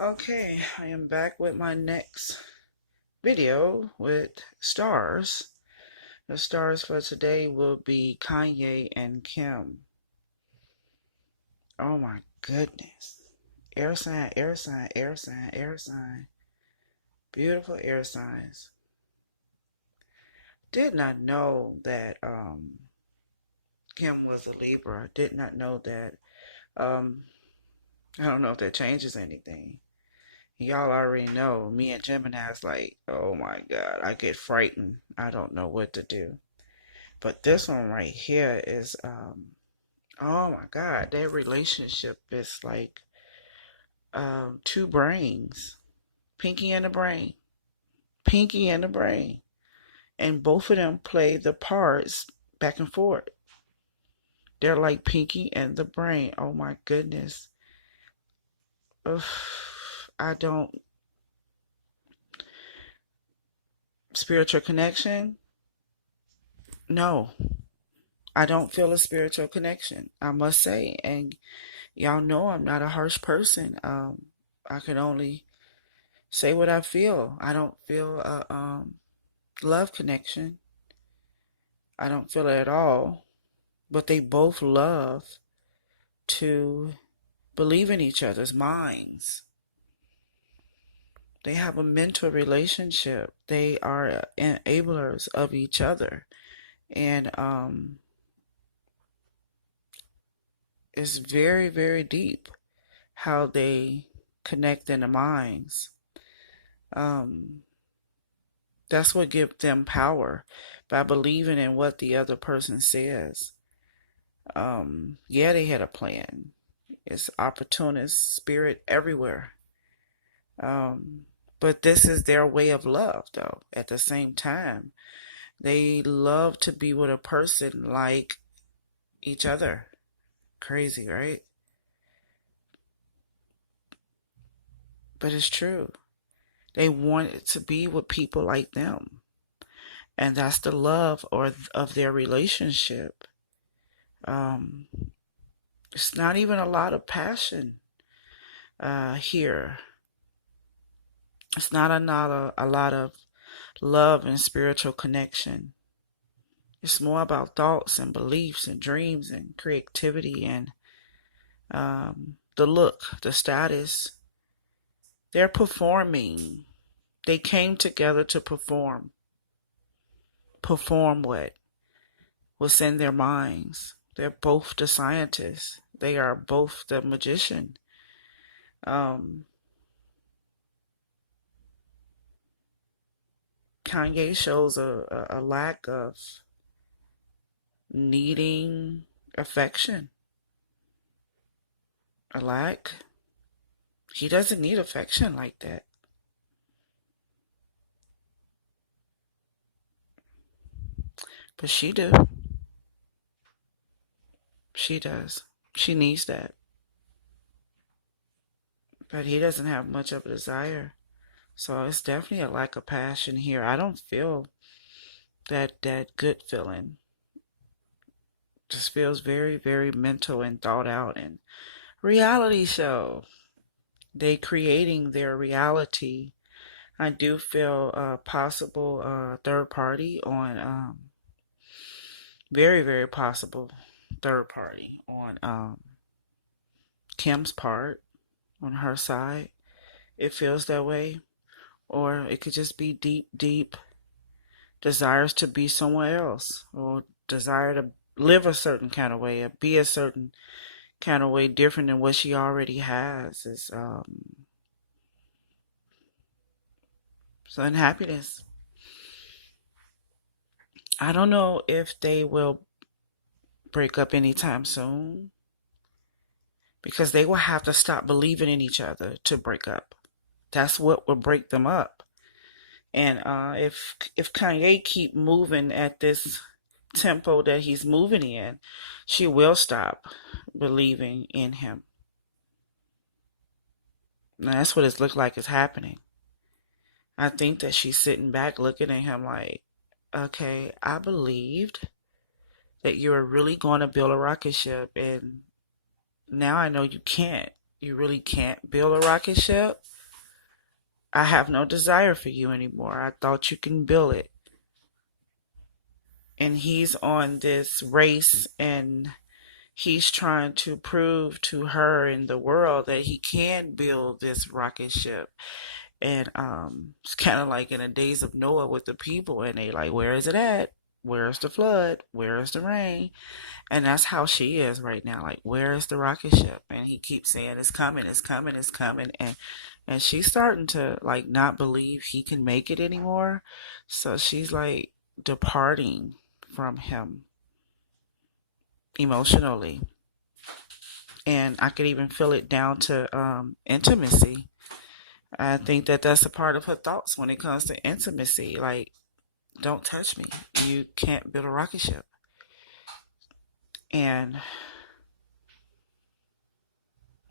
Okay, I am back with my next video with stars. The stars for today will be Kanye and Kim. Oh my goodness. Air sign, air sign, air sign, air sign. Beautiful air signs. Did not know that Kim was a Libra. Did not know that. Um I don't know if that changes anything. Y'all already know me and Gemini's like, oh my God, I get frightened. I don't know what to do. But this one right here is, oh my God, their relationship is like two brains, Pinky and the Brain, Pinky and the Brain, and both of them play the parts back and forth. They're like Pinky and the Brain. Oh my goodness. Ugh, I don't spiritual connection. No, I don't feel a spiritual connection. I must say, and y'all know I'm not a harsh person. I can only say what I feel. I don't feel a love connection. I don't feel it at all. But they both love to believe in each other's minds. They have a mental relationship. They are enablers of each other. And it's very, very deep how they connect in the minds. Um, that's what gives them power by believing in what the other person says. Yeah, they had a plan. It's opportunist spirit everywhere. Um, but this is their way of love, though. At the same time, they love to be with a person like each other. Crazy, right? But it's true. They want to be with people like them. And that's the love or of their relationship. Um, it's not even a lot of passion here. It's not a lot of love and spiritual connection. It's more about thoughts and beliefs and dreams and creativity and the look, the status. They're performing. They came together to perform. Perform what? What's in their minds. They're both the scientists. They are both the magician. Um, Kanye shows a lack of needing affection. A lack. He doesn't need affection like that. But she do. She does. She needs that. But he doesn't have much of a desire. So it's definitely a lack of passion here. I don't feel that good feeling. Just feels very, very mental and thought out and reality show. They creating their reality. I do feel a possible third party on very, very possible third party on Kim's part, on her side. It feels that way. Or it could just be deep, deep desires to be somewhere else, or desire to live a certain kind of way, or be a certain kind of way different than what she already has. Is unhappiness. I don't know if they will break up anytime soon because they will have to stop believing in each other to break up. That's what will break them up. And if Kanye keep moving at this tempo that he's moving in, she will stop believing in him. Now that's what it's looked like is happening. I think that she's sitting back looking at him like, okay, I believed that you were really going to build a rocket ship, and now I know you can't. You really can't build a rocket ship. I have no desire for you anymore. I thought you can build it. And he's on this race and he's trying to prove to her and the world that he can build this rocket ship. And it's kind of like in the days of Noah with the people, and they like, where is it at? Where's the flood? Where is the rain? And that's how she is right now. Like, where is the rocket ship? And he keeps saying, it's coming, it's coming, it's coming. And she's starting to like not believe he can make it anymore. So she's like departing from him emotionally. And I could even feel it down to intimacy. I think that that's a part of her thoughts when it comes to intimacy. Like, don't touch me. You can't build a rocket ship. And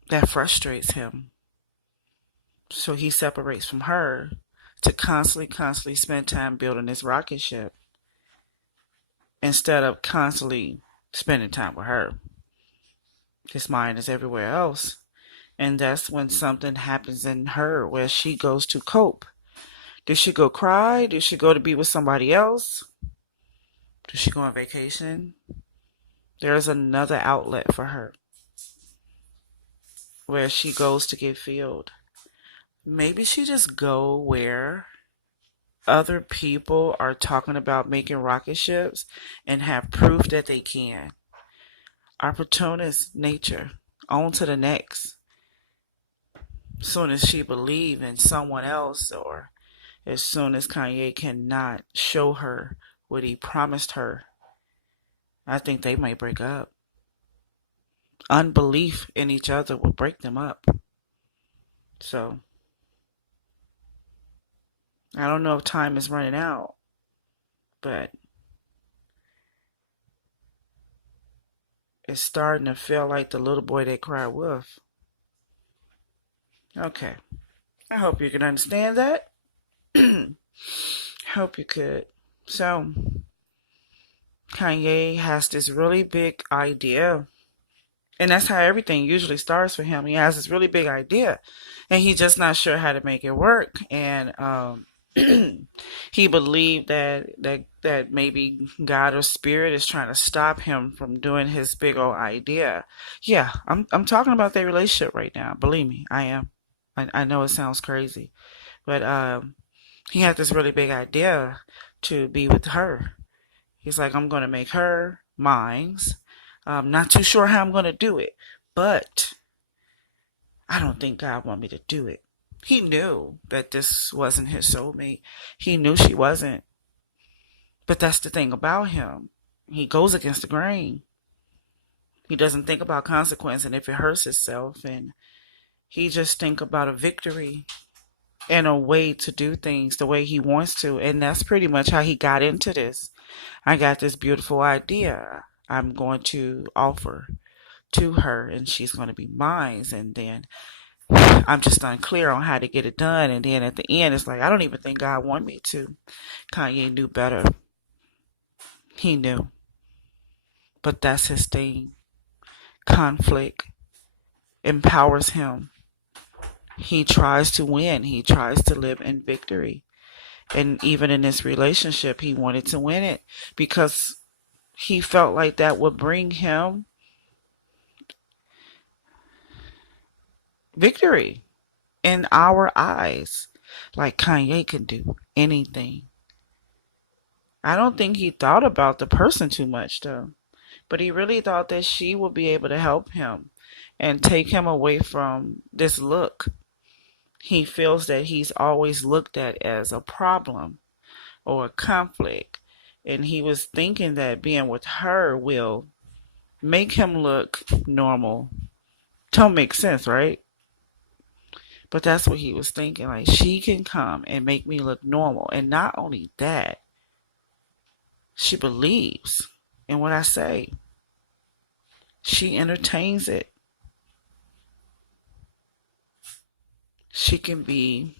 that frustrates him. So he separates from her to constantly spend time building this rocket ship instead of constantly spending time with her. His mind is everywhere else. And that's when something happens in her where she goes to cope. Does she go cry? Does she go to be with somebody else? Does she go on vacation? There's another outlet for her where she goes to get filled. Maybe she just go where other people are talking about making rocket ships and have proof that they can. Opportunist nature. On to the next. Soon as she believe in someone else, or as soon as Kanye cannot show her what he promised her, I think they might break up. Unbelief in each other will break them up. So I don't know if time is running out, but it's starting to feel like the little boy that cried wolf. Okay. I hope you can understand that. Hope you could. So, Kanye has this really big idea. And that's how everything usually starts for him. He has this really big idea, and he's just not sure how to make it work. And he believed that maybe God or Spirit is trying to stop him from doing his big old idea. Yeah, I'm talking about their relationship right now. Believe me, I am. I know it sounds crazy, but he had this really big idea to be with her. He's like, I'm going to make her mine. Not too sure how I'm going to do it, but I don't think God want me to do it. He knew that this wasn't his soulmate. He knew she wasn't. But that's the thing about him. He goes against the grain. He doesn't think about consequence and if it hurts himself. And he just think about a victory and a way to do things the way he wants to. And that's pretty much how he got into this. I got this beautiful idea I'm going to offer to her, and she's going to be mine. And then I'm just unclear on how to get it done. And then at the end, it's like, I don't even think God wanted me to. Kanye knew better. He knew. But that's his thing. Conflict empowers him. He tries to win. He tries to live in victory. And even in this relationship, he wanted to win it because he felt like that would bring him victory in our eyes. Like Kanye can do anything. I don't think he thought about the person too much though. But he really thought that she would be able to help him and take him away from this look. He feels that he's always looked at as a problem or a conflict. And he was thinking that being with her will make him look normal. Don't make sense, right? But that's what he was thinking. Like, she can come and make me look normal. And not only that, she believes in what I say. She entertains it. She can be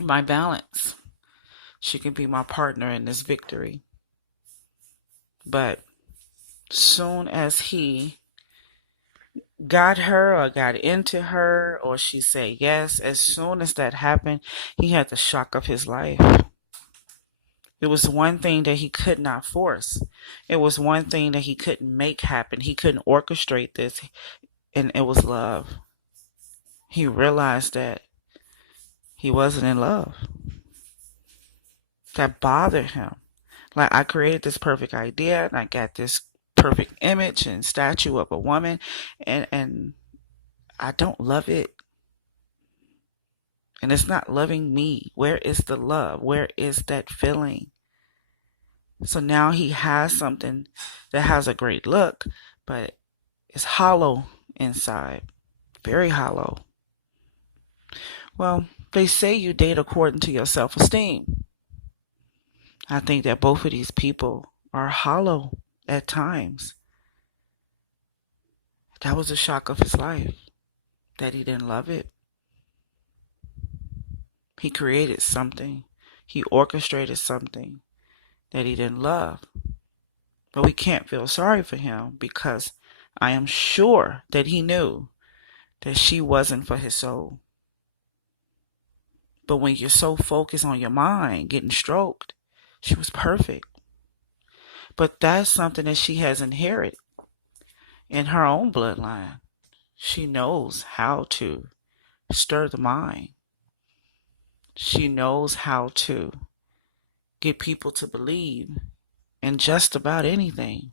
my balance. She can be my partner in this victory. But soon as he got her or got into her or she said yes, as soon as that happened, he had the shock of his life. It was one thing that he could not force. It was one thing that he couldn't make happen. He couldn't orchestrate this, and it was love. He realized that he wasn't in love. That bothered him. Like, I created this perfect idea and I got this perfect image and statue of a woman, and I don't love it. And it's not loving me. Where is the love? Where is that feeling? So now he has something that has a great look, but it's hollow inside. Very hollow. Well, they say you date according to your self esteem. I think that both of these people are hollow at times. That was a shock of his life, that he didn't love it. He created something, he orchestrated something that he didn't love. But we can't feel sorry for him because I am sure that he knew that she wasn't for his soul. But when you're so focused on your mind getting stroked, she was perfect. But that's something that she has inherited in her own bloodline. She knows how to stir the mind. She knows how to get people to believe in just about anything.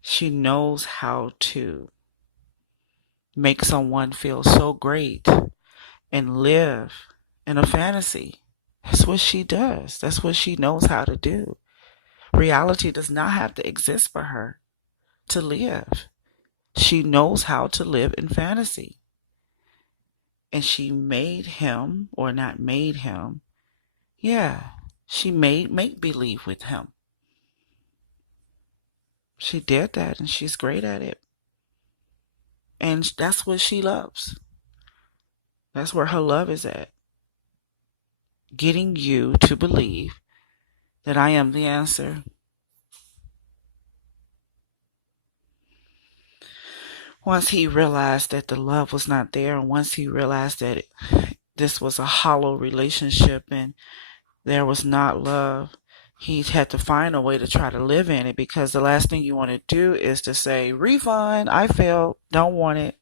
She knows how to make someone feel so great and live in a fantasy. That's what she does. That's what she knows how to do. Reality does not have to exist for her to live. She knows how to live in fantasy. And she made him, or not made him, yeah, she made make believe with him. She did that and she's great at it. And that's what she loves. That's where her love is at. Getting you to believe that I am the answer. Once he realized that the love was not there, and once he realized that this was a hollow relationship and there was not love, he had to find a way to try to live in it, because the last thing you want to do is to say, refund, I failed, don't want it.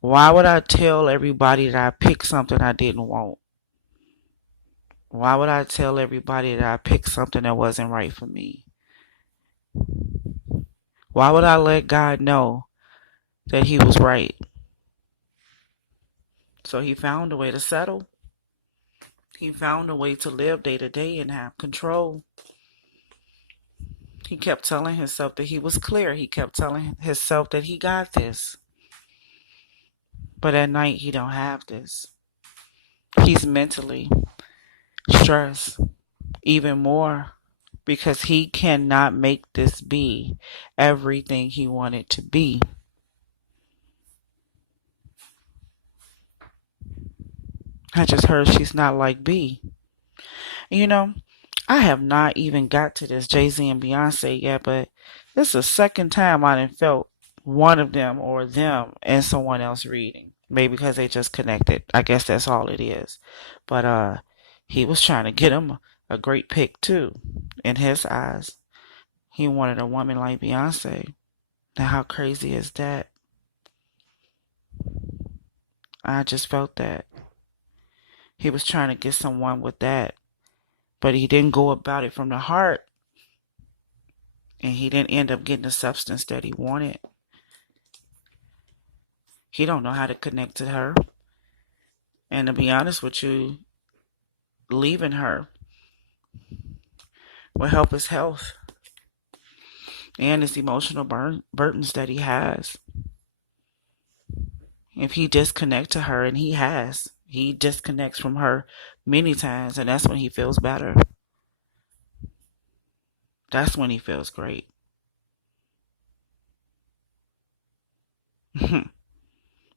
Why would I tell everybody that I picked something I didn't want? Why would I tell everybody that I picked something that wasn't right for me? Why would I let God know that he was right? So he found a way to settle. He found a way to live day to day and have control. He kept telling himself that he was clear. He kept telling himself that he got this. But at night, he don't have this. He's mentally stressed even more because he cannot make this be everything he wanted to be. I just heard she's not like B. You know, I have not even got to this Jay-Z and Beyonce yet, but this is the second time I done felt one of them or them and someone else reading. Maybe because they just connected. I guess that's all it is. But he was trying to get him a great pick too, in his eyes. He wanted a woman like Beyonce. Now how crazy is that? I just felt that. He was trying to get someone with that. But he didn't go about it from the heart. And he didn't end up getting the substance that he wanted. He don't know how to connect to her. And to be honest with you, leaving her will help his health and his emotional burdens that he has. If he disconnects to her, and he disconnects from her many times, and that's when he feels better. That's when he feels great.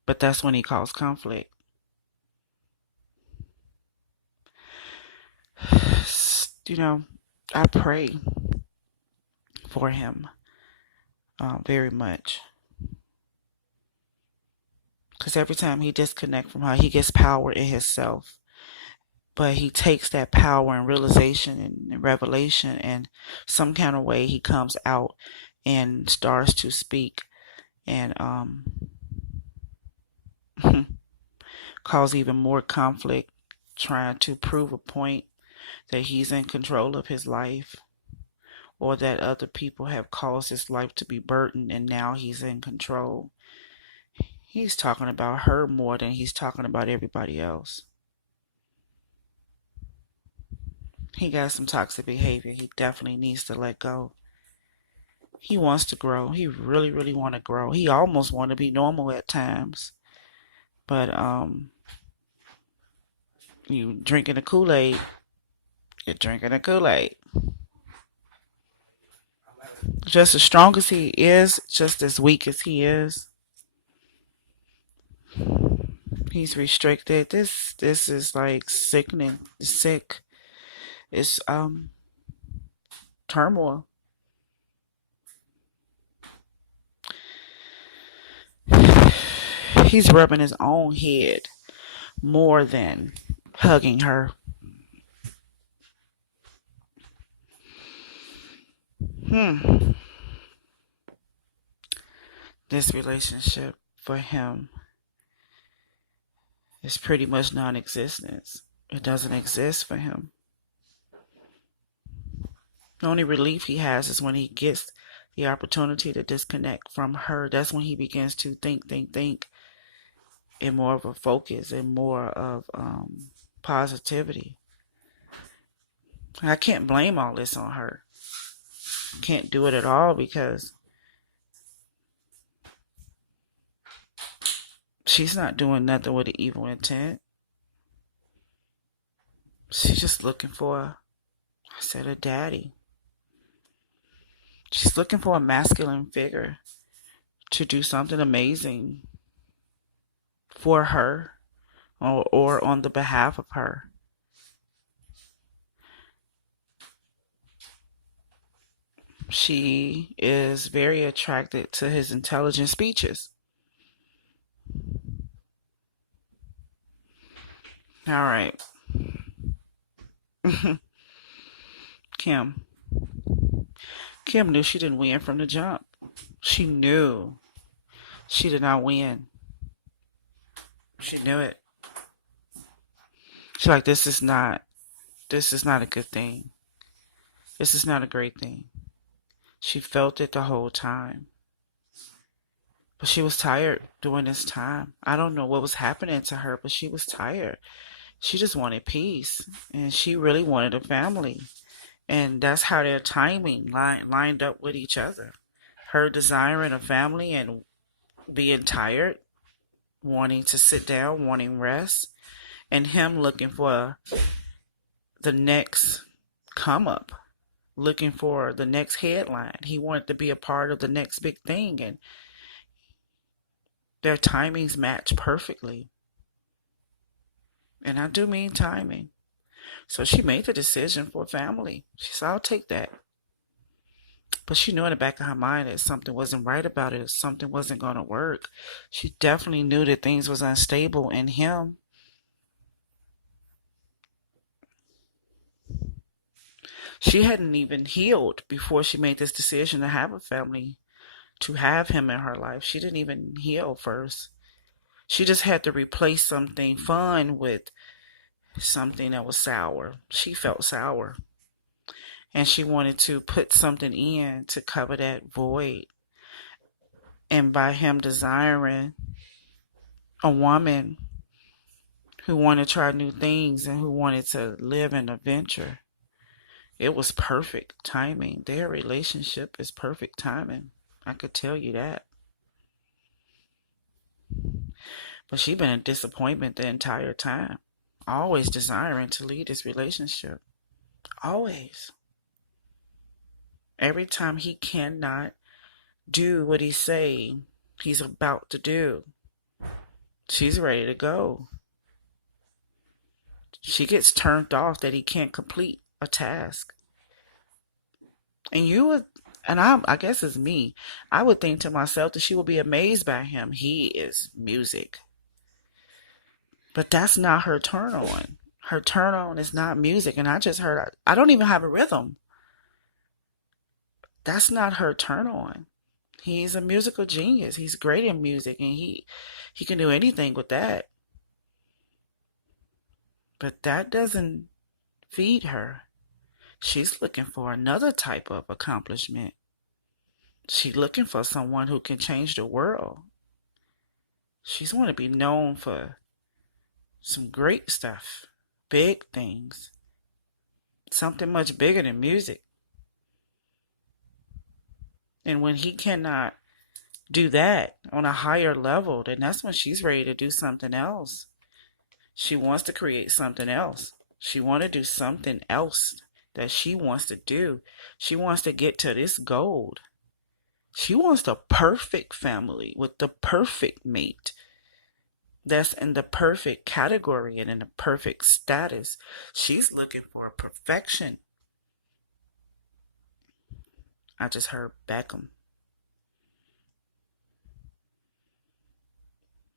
But that's when he caused conflict. You know, I pray for him very much. Because every time he disconnects from her, he gets power in himself. But he takes that power and realization and revelation, and some kind of way he comes out and starts to speak and cause even more conflict, trying to prove a point that he's in control of his life, or that other people have caused his life to be burdened and now he's in control. He's talking about her more than he's talking about everybody else. He got some toxic behavior he definitely needs to let go. He wants to grow. He really, really want to grow. He almost want to be normal at times. But you drinking the Kool-Aid, you're drinking the Kool-Aid. Just as strong as he is, just as weak as he is, he's restricted. This is like sickening. It's sick. It's turmoil. He's rubbing his own head more than hugging her. Hmm. This relationship for him is pretty much non-existent. It doesn't exist for him. The only relief he has is when he gets the opportunity to disconnect from her. That's when he begins to think, and more of a focus and more of positivity. I can't blame all this on her. Can't do it at all because she's not doing nothing with an evil intent. She's just looking for, I said, a daddy. She's looking for a masculine figure to do something amazing for her, or on the behalf of her. She is very attracted to his intelligent speeches. All right. Kim. Kim knew she didn't win from the jump. She knew she did not win. She knew it. She's like, this is not a good thing. This is not a great thing. She felt it the whole time. But she was tired during this time. I don't know what was happening to her, but she was tired. She just wanted peace. And she really wanted a family. And that's how their timing lined up with each other. Her desiring a family and being tired, wanting to sit down, wanting rest, and him looking for the next come up, looking for the next headline. He wanted to be a part of the next big thing, and their timings match perfectly. And I do mean timing. So she made the decision for family. She said, I'll take that. But she knew in the back of her mind that something wasn't right about it, something wasn't going to work. She definitely knew that things was unstable in him. She hadn't even healed before she made this decision to have a family, to have him in her life. She didn't even heal first. She just had to replace something fun with something that was sour. She felt sour. And she wanted to put something in to cover that void. And by him desiring a woman who wanted to try new things and who wanted to live an adventure, it was perfect timing. Their relationship is perfect timing. I could tell you that. But she been a disappointment the entire time. Always desiring to lead this relationship. Always. Every time he cannot do what he's saying he's about to do, she's ready to go. She gets turned off that he can't complete a task. And you would, and I guess it's me, I would think to myself that she would be amazed by him. He is music. But that's not her turn on. Her turn on is not music. And I just heard, I don't even have a rhythm. That's not her turn on. He's a musical genius. He's great in music and he can do anything with that. But that doesn't feed her. She's looking for another type of accomplishment. She's looking for someone who can change the world. She's want to be known for some great stuff, big things, something much bigger than music. And when he cannot do that on a higher level, then that's when she's ready to do something else. She wants to create something else. She wants to do something else that she wants to do. She wants to get to this gold. She wants the perfect family with the perfect mate that's in the perfect category and in the perfect status. She's looking for perfection. I just heard Beckham.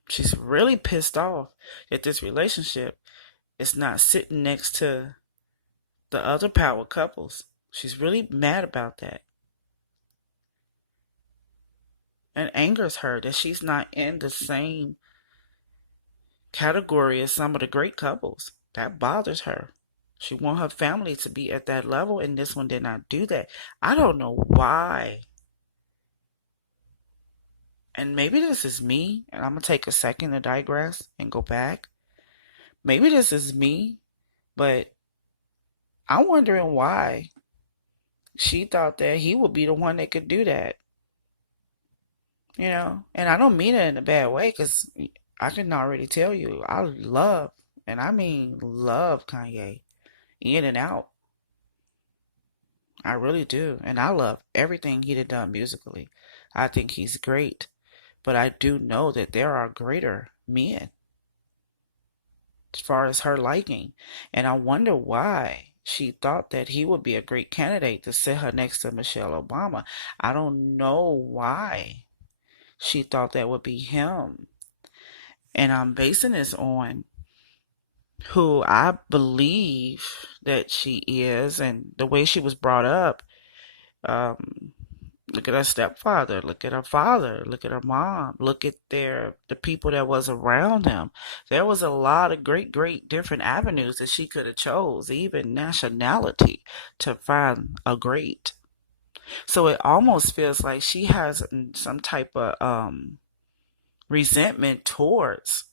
She's really pissed off that this relationship is not sitting next to the other power couples. She's really mad about that. And angers her that she's not in the same category as some of the great couples. That bothers her. She wants her family to be at that level, and this one did not do that. I don't know why. And maybe this is me, and I'm going to take a second to digress and go back. Maybe this is me, but I'm wondering why she thought that he would be the one that could do that. And I don't mean it in a bad way because I can already tell you I love, and I mean love Kanye in and out. I really do. And I love everything he done musically. I think he's great. But I do know that there are greater men as far as her liking. And I wonder why she thought that he would be a great candidate to sit her next to Michelle Obama. I don't know why she thought that would be him. And I'm basing this on who I believe that she is and the way she was brought up. Um, Look at her stepfather, look at her father, look at her mom, look at the people that was around them. There was a lot of great different avenues that she could have chose, even nationality, to find a great. So it almost feels like she has some type of resentment towards.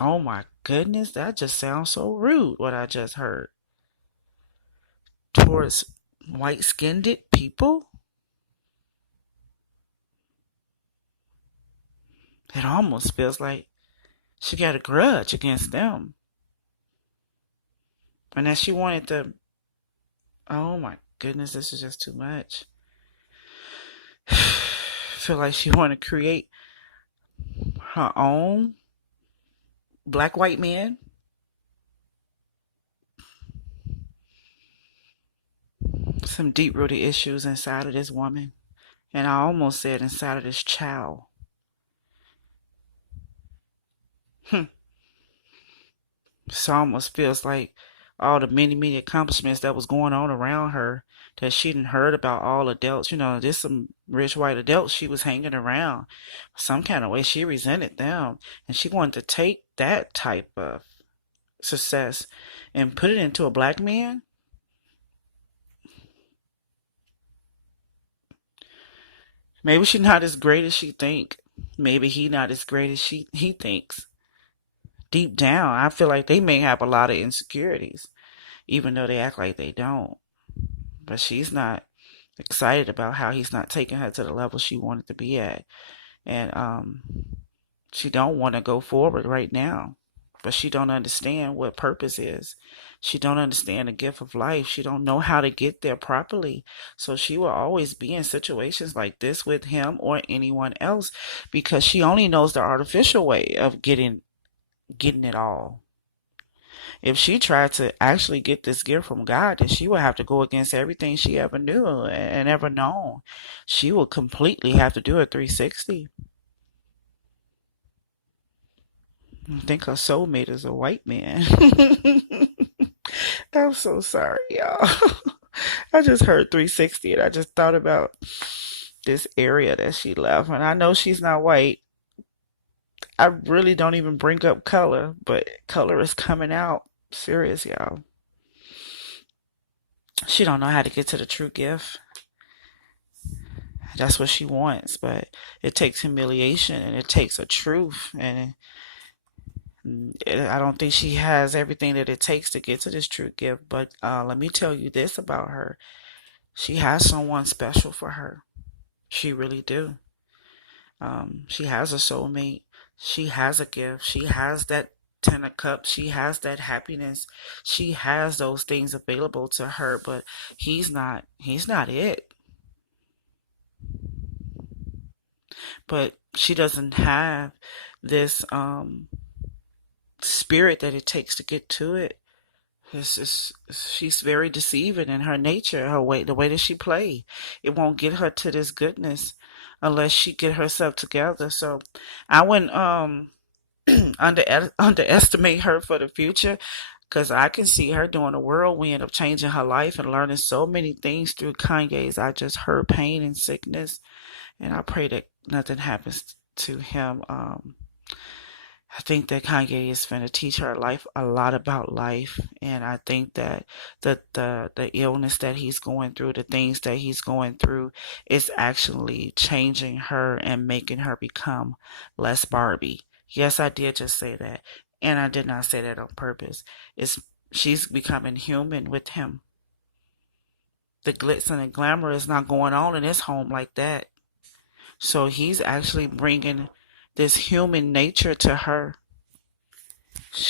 Oh my goodness, that just sounds so rude what I just heard. Towards white skinned people. It almost feels like she got a grudge against them. And that she wanted to. Oh my goodness, this is just too much. Feel like she wanted to create her own black white man. Some deep rooted issues inside of this woman. And I almost said inside of this child. So almost feels like all the many accomplishments that was going on around her that she didn't heard about all adults. There's some rich white adults she was hanging around. Some kind of way she resented them. And she wanted to take that type of success and put it into a black man. Maybe she's not as great as she think. Maybe he not as great as he thinks. Deep down, I feel like they may have a lot of insecurities, even though they act like they don't. But she's not excited about how he's not taking her to the level she wanted to be at, and she don't want to go forward right now. But she don't understand what purpose is. She don't understand the gift of life. She don't know how to get there properly. So she will always be in situations like this with him or anyone else because she only knows the artificial way of getting it all. If she tried to actually get this gift from God, then she would have to go against everything she ever knew and ever known. She would completely have to do a 360. I think her soulmate is a white man. I'm so sorry, y'all. I just heard 360 and I just thought about this area that she left. And I know she's not white. I really don't even bring up color, but color is coming out. Serious, y'all. She don't know how to get to the true gift. That's what she wants, but it takes humiliation and it takes a truth. And I don't think she has everything that it takes to get to this true gift. But let me tell you this about her. She has someone special for her. She really do. She has a soulmate. She has a gift. She has that Ten of Cups. She has that happiness. She has those things available to her, but he's not. He's not it. But she doesn't have this spirit that it takes to get to it. She's very deceiving in her nature, her way, the way that she play. It won't get her to this goodness unless she get herself together. So I wouldn't underestimate her for the future because I can see her doing a whirlwind of changing her life and learning so many things through Kanye's I Just Heard Pain and Sickness. And I pray that nothing happens to him. I think that Kanye is going to teach her life a lot about life, and I think that the illness that he's going through, the things that he's going through, is actually changing her and making her become less Barbie. Yes, I did just say that, and I did not say that on purpose. It's she's becoming human with him. The glitz and the glamour is not going on in his home like that. So he's actually bringing this human nature to her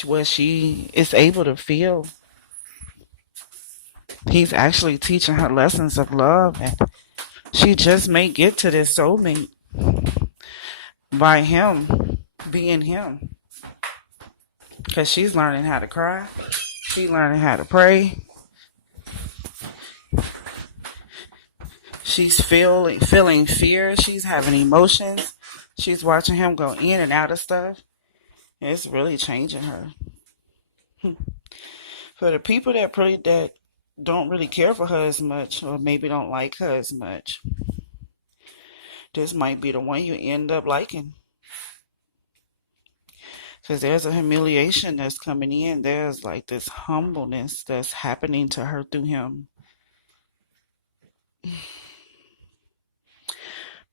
where she is able to feel. He's actually teaching her lessons of love, and she just may get to this soulmate by him being him. Because she's learning how to cry, she's learning how to pray, she's feeling fear, she's having emotions, she's watching him go in and out of stuff. It's really changing her. For the people that don't really care for her as much, or maybe don't like her as much, this might be the one you end up liking. Because there's a humiliation that's coming in. There's like this humbleness that's happening to her through him.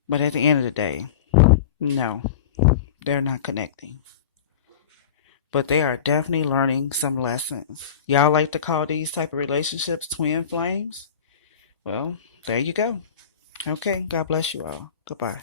But at the end of the day, no, they're not connecting. But they are definitely learning some lessons. Y'all like to call these type of relationships twin flames? Well, there you go. Okay, God bless you all. Goodbye.